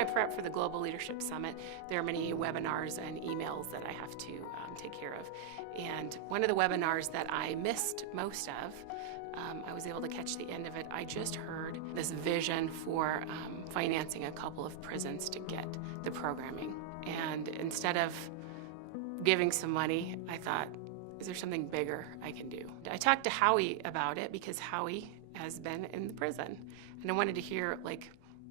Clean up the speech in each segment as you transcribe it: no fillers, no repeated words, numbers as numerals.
my prep for the Global Leadership Summit, there are many webinars and emails that I have to take care of. And one of the webinars that I missed most of, I was able to catch the end of it. I just heard this vision for financing a couple of prisons to get the programming. And instead of giving some money, I thought, is there something bigger I can do? I talked to Howie about it because Howie has been in the prison, and I wanted to hear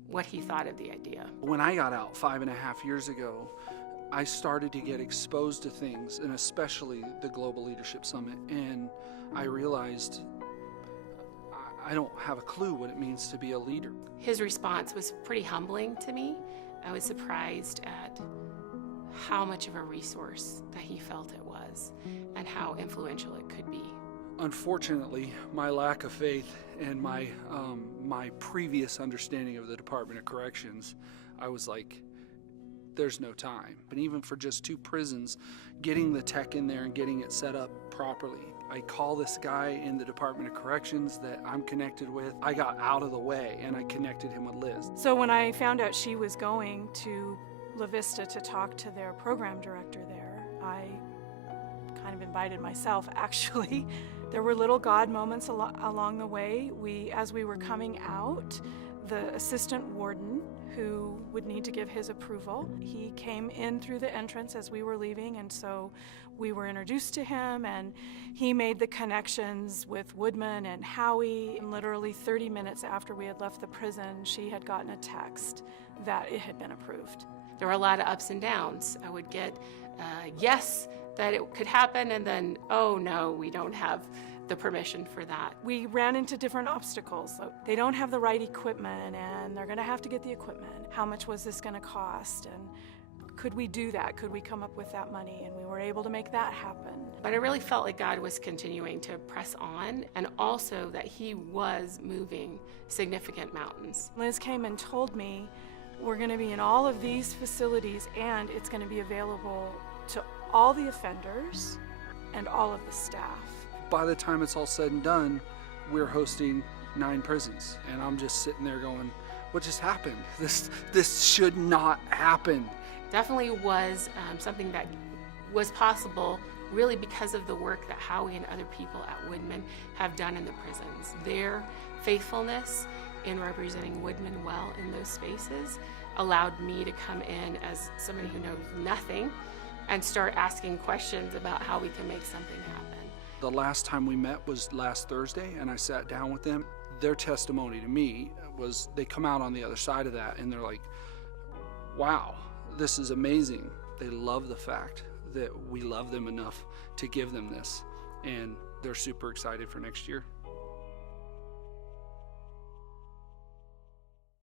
what he thought of the idea. When I got out 5.5 years ago, I started to get exposed to things, and especially the Global Leadership Summit, and I realized I don't have a clue what it means to be a leader. His response was pretty humbling to me. I was surprised at how much of a resource that he felt it was and how influential it could be. Unfortunately, my lack of faith and my previous understanding of the Department of Corrections, I was like, there's no time. But even for just 2 prisons, getting the tech in there and getting it set up properly. I call this guy in the Department of Corrections that I'm connected with. I got out of the way and I connected him with Liz. So when I found out she was going to La Vista to talk to their program director there, I kind of invited myself, actually. There were little God moments along the way. As we were coming out, the assistant warden, who would need to give his approval, he came in through the entrance as we were leaving, and so we were introduced to him, and he made the connections with Woodman and Howie. And literally 30 minutes after we had left the prison, she had gotten a text that it had been approved. There were a lot of ups and downs. I would get yes, that it could happen, and then, oh no, we don't have the permission for that. We ran into different obstacles. So they don't have the right equipment, and they're gonna have to get the equipment. How much was this gonna cost? And could we do that? Could we come up with that money? And we were able to make that happen. But I really felt like God was continuing to press on, and also that he was moving significant mountains. Liz came and told me, we're gonna be in all of these facilities, and it's gonna be available to all the offenders and all of the staff. By the time it's all said and done, we're hosting 9 prisons. And I'm just sitting there going, what just happened? This should not happen. Definitely was something that was possible really because of the work that Howie and other people at Woodman have done in the prisons. Their faithfulness in representing Woodman well in those spaces allowed me to come in as somebody who knows nothing and start asking questions about how we can make something happen. The last time we met was last Thursday, and I sat down with them. Their testimony to me was they come out on the other side of that and they're like, wow, this is amazing. They love the fact that we love them enough to give them this, and they're super excited for next year.